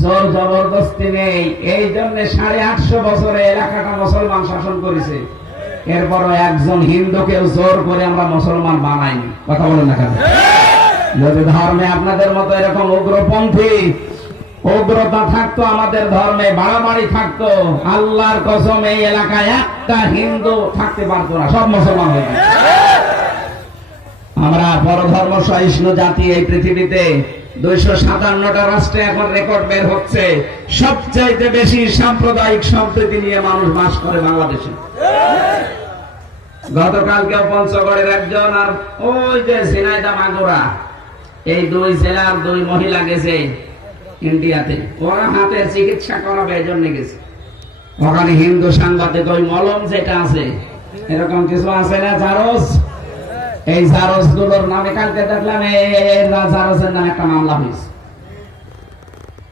জোর জবরদস্তি নেই। এই জন্য 850 বছরে এলাকাটা মুসলমান শাসন করেছে। এরপরও একজন হিন্দুকেও জোর করে আমরা মুসলমান বানাইনি। কথা বলেন না কেন? যদি ধর্মে আপনাদের মতো এরকম উগ্রপন্থী উগ্রতা থাকতো, আমাদের ধর্মে বাড়াবাড়ি থাকতো, আল্লাহর কসম এই এলাকায় একটা হিন্দু থাকতে পারতো না, সব মুসলমান হয়ে যেত। আমরা পরধর্ম সহিষ্ণু জাতি এই পৃথিবীতে। 257টা রাষ্ট্রে এখন রেকর্ড বের হচ্ছে, সবচাইতে বেশি সাম্প্রদায়িক সম্প্রীতি নিয়ে মানুষ বাস করে বাংলাদেশে। গতকালকে পঞ্চগড়ের একজন আর ওই যে ঝিনাইদহ মাগুরা, এই 2 জেলার 2 মহিলা গেছে ইন্ডিয়াতে। ওরা হাতের চিকিৎসা করাবে এই জন্য গেছে। ওখানে হিন্দু সাংবাদিক ওই মলম যেটা আছে, এরকম কিছু আছে না, জারজ, এই জারজ গুলোর নামে কালকে দেখলাম জারজের নামে একটা মামলা হয়েছে।